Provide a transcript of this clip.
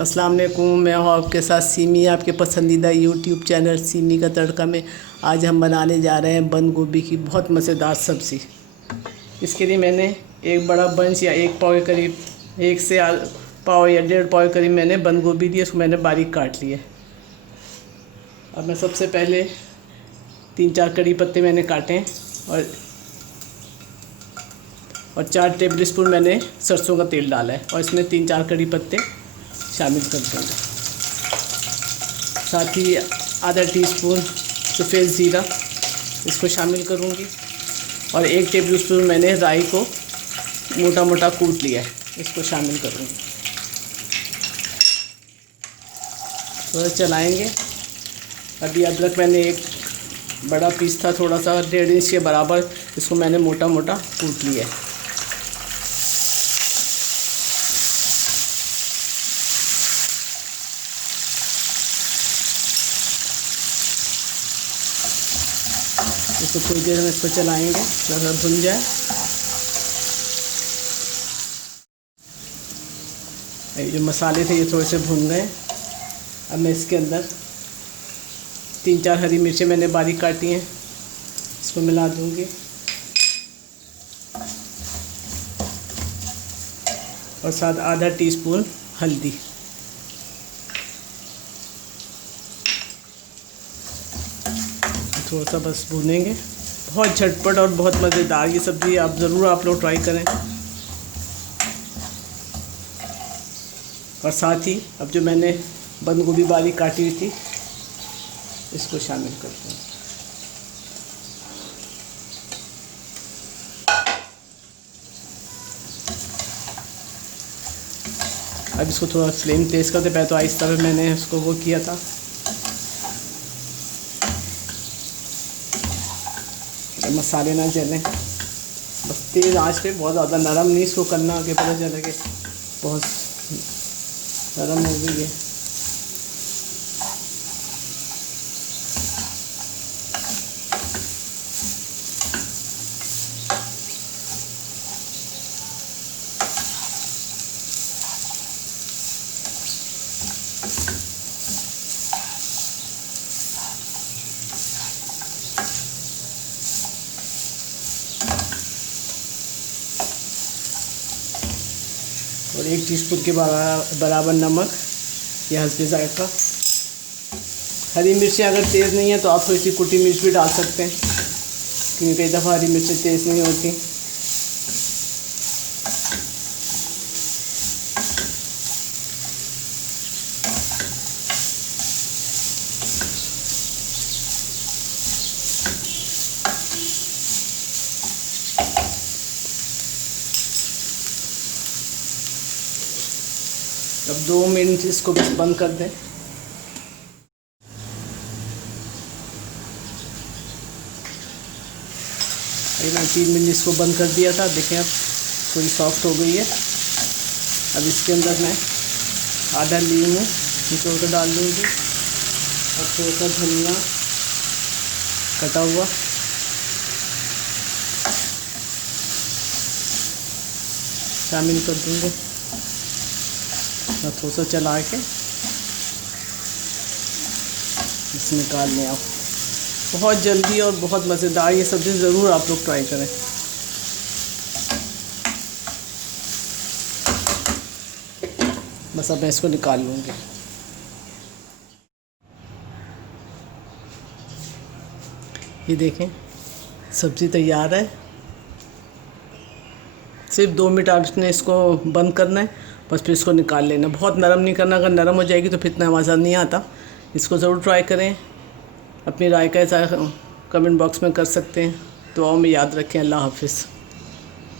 अस्सलाम वालेकुम। मैं हूँ आपके साथ सीमी, आपके पसंदीदा यूट्यूब चैनल सीमी का तड़का में। आज हम बनाने जा रहे हैं बंद गोभी की बहुत मज़ेदार सब्ज़ी। इसके लिए मैंने एक बड़ा बंच या एक पाव के करीब, एक से पाव या 1.5 पाव के करीब मैंने बंद गोभी दी। उसको मैंने बारीक काट लिया। अब मैं सबसे पहले 3-4 कड़ी पत्ते मैंने काटे हैं और 4 टेबल स्पून मैंने सरसों का तेल डाला है और इसमें 3-4 कड़ी पत्ते शामिल कर देंगे। साथ ही आधा टीस्पून सफ़ेद ज़ीरा इसको शामिल करूँगी और 1 टेबल स्पून मैंने राई को मोटा मोटा कूट लिया है, इसको शामिल करूँगी। थोड़ा चलाएँगे। अभी अदरक मैंने एक बड़ा पीस था, थोड़ा सा 1.5 इंच के बराबर, इसको मैंने मोटा मोटा कूट लिया है। इसको थोड़ी देर में इसको चलाएंगे, ज़रा भुन जाए। ये जो मसाले थे ये थोड़े से भुन गए। अब मैं इसके अंदर 3-4 हरी मिर्चें मैंने बारीक काटी हैं, इसको मिला दूंगी और साथ आधा टीस्पून हल्दी। थोड़ा सा बस भूनेंगे। बहुत झटपट और बहुत मज़ेदार ये सब्ज़ी, आप ज़रूर आप लोग ट्राई करें। और साथ ही अब जो मैंने बंद गोभी बारीक काटी हुई थी इसको शामिल करते हैं। अब इसको थोड़ा फ्लेम तेज़ करते, पहले तो आहिस्ता में मैंने उसको वो किया था। मसाले ना जलें, बस तेज़ आंच पे, बहुत ज़्यादा नरम नहीं इसको करना, आगे पता चले कि बहुत नरम हो गई है। और 1 टीस्पून के बराबर नमक या हल्दी जायका। हरी मिर्चें अगर तेज़ नहीं है तो आप थोड़ी सी कुटी मिर्च भी डाल सकते हैं, क्योंकि कई दफ़ा हरी मिर्चें तेज़ नहीं होती। अब 2 मिनट इसको बस बंद कर दें। मैंने 3 मिनट इसको बंद कर दिया था, देखें अब थोड़ी सॉफ्ट हो गई है। अब इसके अंदर मैं आधा नींबू निचोड़ कर डाल दूँगी और थोड़ा सा धनिया कटा हुआ शामिल कर दूँगी और थोड़ा सा चला के इसमें निकाल लें। आप बहुत जल्दी और बहुत मज़ेदार ये सब्ज़ी, ज़रूर आप लोग ट्राई करें। बस अब मैं इसको निकाल लूँगी। ये देखें सब्ज़ी तैयार है। सिर्फ 2 मिनट आपने इसको बंद करना है, बस फिर इसको निकाल लेना। बहुत नरम नहीं करना, अगर नरम हो जाएगी तो फिर इतना मज़ा नहीं आता। इसको ज़रूर ट्राई करें। अपनी राय का कमेंट बॉक्स में कर सकते हैं। दुआओं में याद रखें। अल्लाह हाफ़िज़।